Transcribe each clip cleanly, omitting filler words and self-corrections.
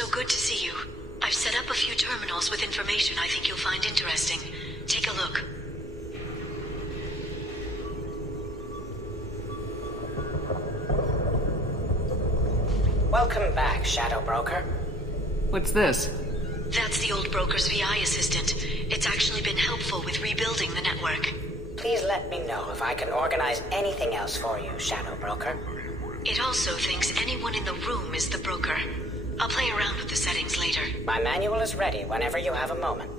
So good to see you. I've set up a few terminals with information I think you'll find interesting. Take a look. Welcome back, Shadow Broker. What's this? That's the old Broker's VI assistant. It's actually been helpful with rebuilding the network. Please let me know if I can organize anything else for you, Shadow Broker. It also thinks anyone in the room is the broker. I'll play around with the settings later. My manual is ready whenever you have a moment.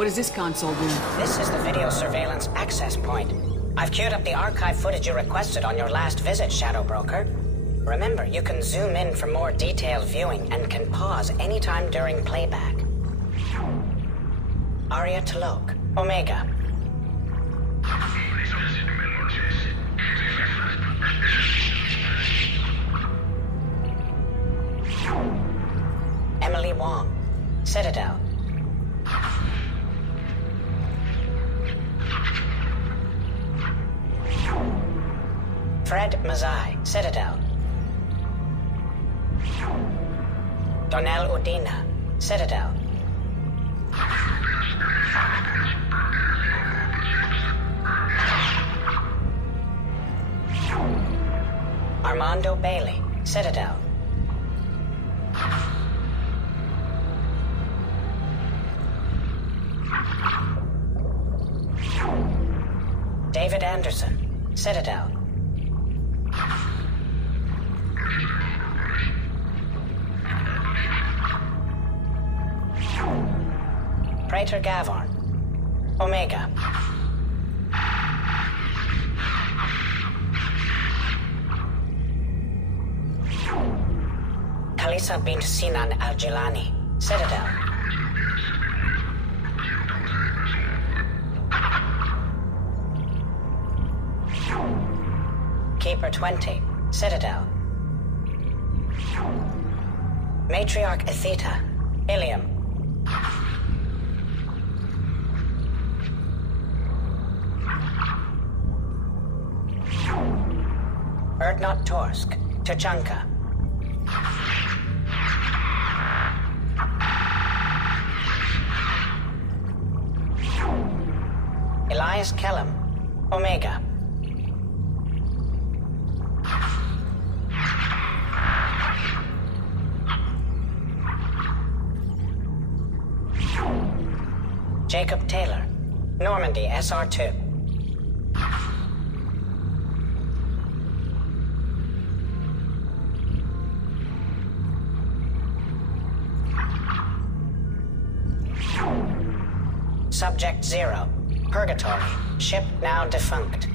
What does this console do? This is the video surveillance access point. I've queued up the archive footage you requested on your last visit, Shadow Broker. Remember, you can zoom in for more detailed viewing and can pause anytime during playback. Aria Talok, Omega. Emily Wong, Citadel. Fred Mazai, Citadel. Donnell Udina, Citadel. Armando Bailey, Citadel. David Anderson, Citadel. Praetor Gavorn, Omega. Kalisa bint Sinan Al-Jilani, Citadel. Keeper 20, Citadel. Matriarch Etheta, Ilium. Erdnot Torsk, Tuchanka. Elias Kellum, Omega. Jacob Taylor, Normandy SR2. Subject 0, Purgatory, ship now defunct.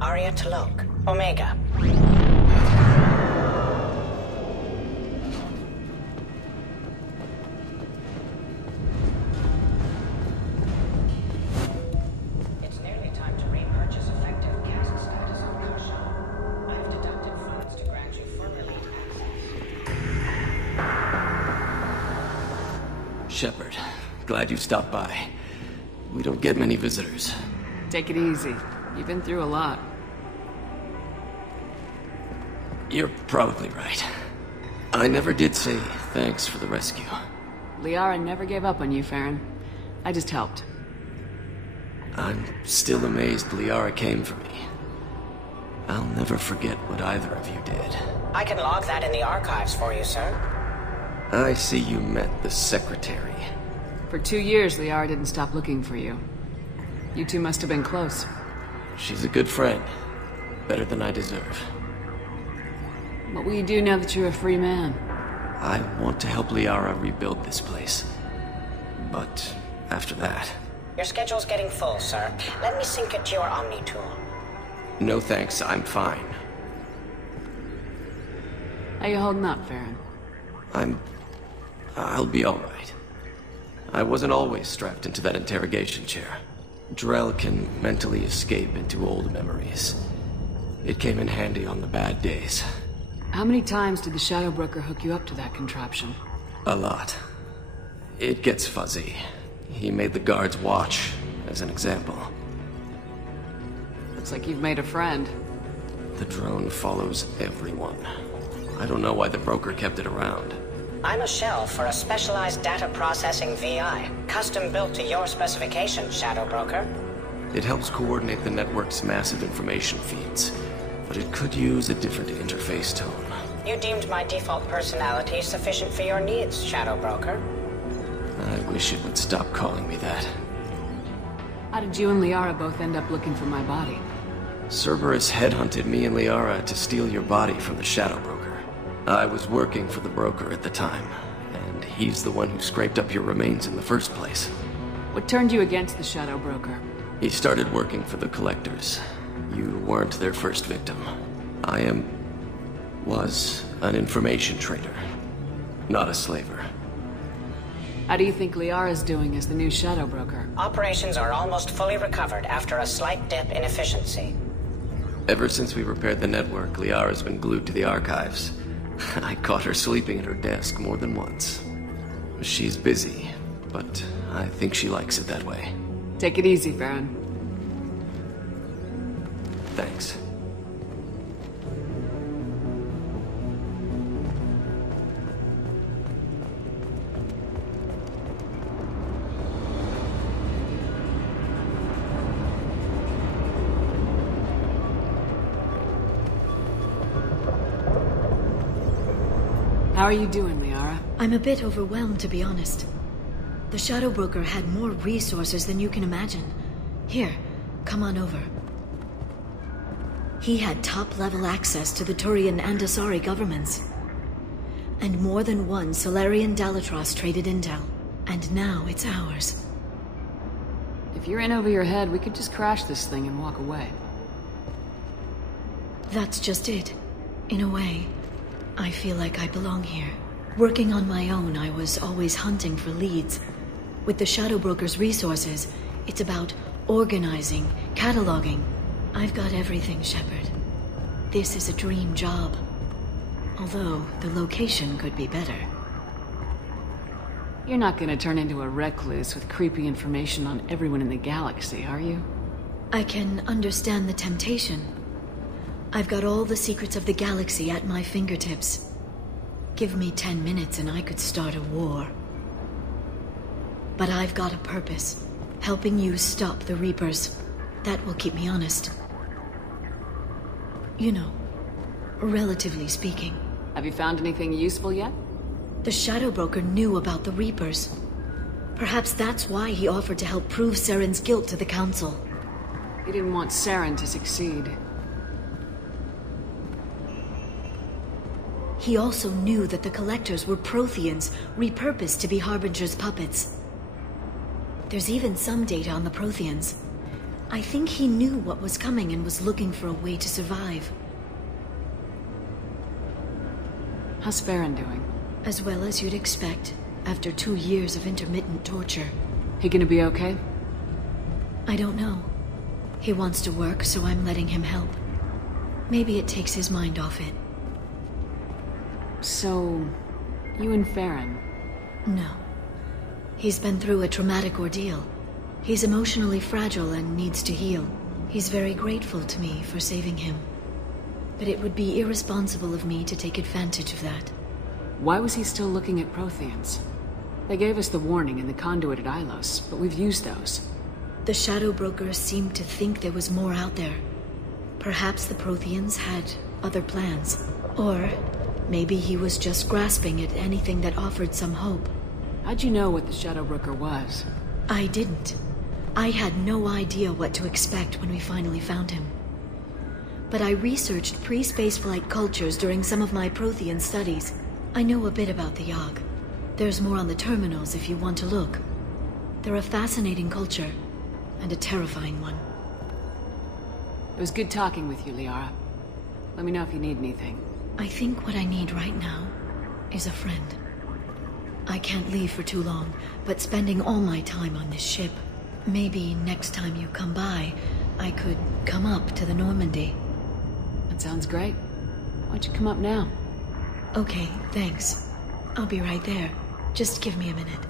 Aria Talok, Omega. It's nearly time to repurchase effective cast status on Kasha. I've deducted funds to grant you full elite access. Shepard, glad you stopped by. We don't get many visitors. Take it easy. You've been through a lot. You're probably right. I never did say thanks for the rescue. Liara never gave up on you, Feron. I just helped. I'm still amazed Liara came for me. I'll never forget what either of you did. I can log that in the archives for you, sir. I see you met the secretary. For 2 years, Liara didn't stop looking for you. You two must have been close. She's a good friend. Better than I deserve. What will you do now that you're a free man? I want to help Liara rebuild this place. But after that... Your schedule's getting full, sir. Let me sync it to your Omni tool. No thanks, I'm fine. How you holding up, Feron? I'll be alright. I wasn't always strapped into that interrogation chair. Drell can mentally escape into old memories. It came in handy on the bad days. How many times did the Shadow Broker hook you up to that contraption? A lot. It gets fuzzy. He made the guards watch, as an example. Looks like you've made a friend. The drone follows everyone. I don't know why the broker kept it around. I'm a shell for a specialized data processing VI, custom built to your specifications, Shadow Broker. It helps coordinate the network's massive information feeds, but it could use a different interface tone. You deemed my default personality sufficient for your needs, Shadow Broker. I wish it would stop calling me that. How did you and Liara both end up looking for my body? Cerberus headhunted me and Liara to steal your body from the Shadow Broker. I was working for the broker at the time, and he's the one who scraped up your remains in the first place. What turned you against the Shadow Broker? He started working for the Collectors. You weren't their first victim. I was an information trader, not a slaver. How do you think Liara's doing as the new Shadow Broker? Operations are almost fully recovered after a slight dip in efficiency. Ever since we repaired the network, Liara's been glued to the archives. I caught her sleeping at her desk more than once. She's busy, but I think she likes it that way. Take it easy, Feron. Thanks. How are you doing, Liara? I'm a bit overwhelmed, to be honest. The Shadow Broker had more resources than you can imagine. Here, come on over. He had top-level access to the Turian and Asari governments. And more than one Solarian Dalatros traded intel. And now it's ours. If you're in over your head, we could just crash this thing and walk away. That's just it. In a way, I feel like I belong here. Working on my own, I was always hunting for leads. With the Shadow Broker's resources, it's about organizing, cataloging. I've got everything, Shepard. This is a dream job. Although, the location could be better. You're not gonna turn into a recluse with creepy information on everyone in the galaxy, are you? I can understand the temptation. I've got all the secrets of the galaxy at my fingertips. Give me 10 minutes and I could start a war. But I've got a purpose. Helping you stop the Reapers. That will keep me honest. You know, relatively speaking. Have you found anything useful yet? The Shadow Broker knew about the Reapers. Perhaps that's why he offered to help prove Saren's guilt to the Council. He didn't want Saren to succeed. He also knew that the Collectors were Protheans, repurposed to be Harbinger's puppets. There's even some data on the Protheans. I think he knew what was coming and was looking for a way to survive. How's Feron doing? As well as you'd expect, after 2 years of intermittent torture. He gonna be okay? I don't know. He wants to work, so I'm letting him help. Maybe it takes his mind off it. So, you and Feron? No. He's been through a traumatic ordeal. He's emotionally fragile and needs to heal. He's very grateful to me for saving him. But it would be irresponsible of me to take advantage of that. Why was he still looking at Protheans? They gave us the warning in the conduit at Ilos, but we've used those. The Shadow Brokers seemed to think there was more out there. Perhaps the Protheans had other plans. Or maybe he was just grasping at anything that offered some hope. How'd you know what the Shadow Broker was? I didn't. I had no idea what to expect when we finally found him. But I researched pre-spaceflight cultures during some of my Prothean studies. I know a bit about the Yogg. There's more on the terminals if you want to look. They're a fascinating culture, and a terrifying one. It was good talking with you, Liara. Let me know if you need anything. I think what I need right now is a friend. I can't leave for too long, but spending all my time on this ship. Maybe next time you come by, I could come up to the Normandy. That sounds great. Why don't you come up now? Okay, thanks. I'll be right there. Just give me a minute.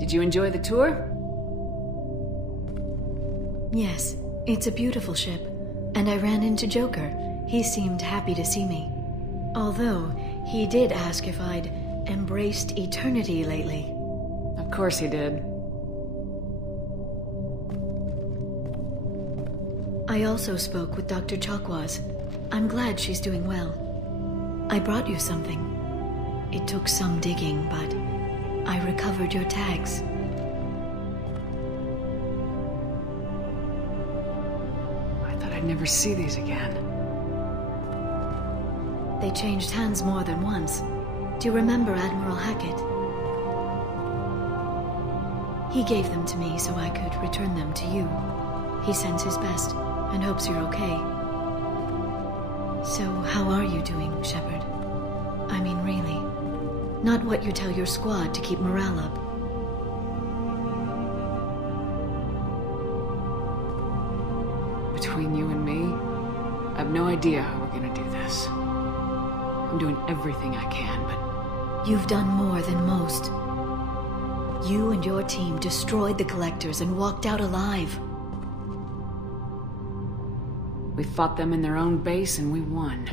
Did you enjoy the tour? Yes, it's a beautiful ship. And I ran into Joker. He seemed happy to see me. Although, he did ask if I'd embraced eternity lately. Of course he did. I also spoke with Dr. Chakwas. I'm glad she's doing well. I brought you something. It took some digging, but I recovered your tags. I thought I'd never see these again. They changed hands more than once. Do you remember Admiral Hackett? He gave them to me so I could return them to you. He sends his best and hopes you're okay. So, how are you doing, Shepard? I mean, really. Not what you tell your squad to keep morale up. Between you and me, I have no idea how we're gonna do this. I'm doing everything I can, but... You've done more than most. You and your team destroyed the Collectors and walked out alive. We fought them in their own base and we won.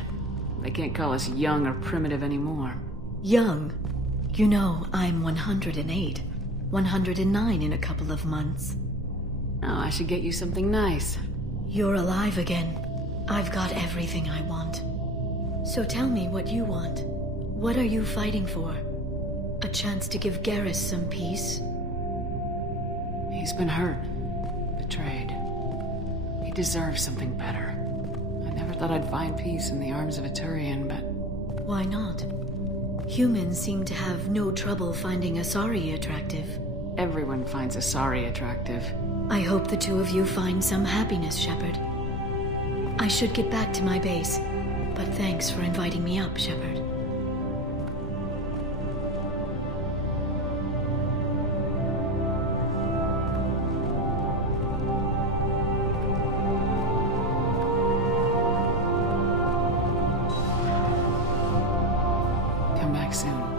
They can't call us young or primitive anymore. Young? You know, I'm 108. 109 in a couple of months. Oh, I should get you something nice. You're alive again. I've got everything I want. So tell me what you want. What are you fighting for? A chance to give Garrus some peace? He's been hurt. Betrayed. He deserves something better. I never thought I'd find peace in the arms of a Turian, but... Why not? Humans seem to have no trouble finding Asari attractive. Everyone finds Asari attractive. I hope the two of you find some happiness, Shepard. I should get back to my base, but thanks for inviting me up, Shepard. Come back soon.